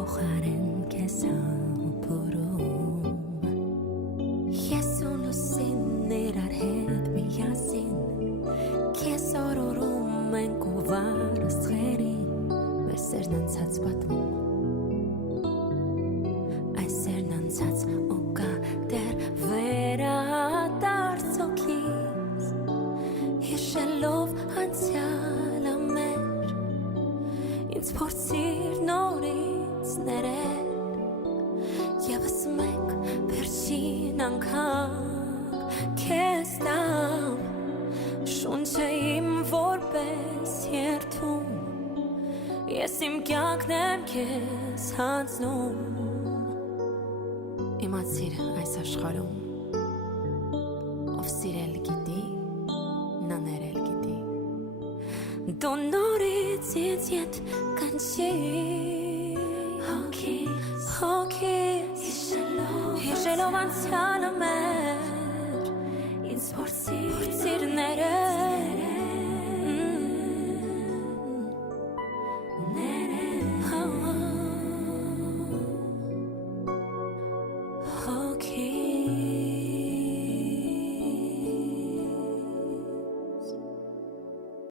փոխարեն քեզ ապրում Ես ու լուսին իրար հետ միասին Քեզ օրորում ենք ու վարսխերի Մեր սերն անցած պատմում Այս սերն անցած ու կա դեռ վերադարձ օքիս Հիշելով անցյալը մեր Ինձ փորձիր նորից ներել Եվս մեկ վերջին անգամ Քեզ տամ Շունչը իմ որպես երդում Ես իմ կյանքն եմ քեզ հանձնում Իմացիր այս աշխարհում Ով սիրել գիտի, նա ներել գիտի Դու նորից ինձ ետ կանչիր Հոգիս Հիշելով անցյալը մեր Ինձ փորձիր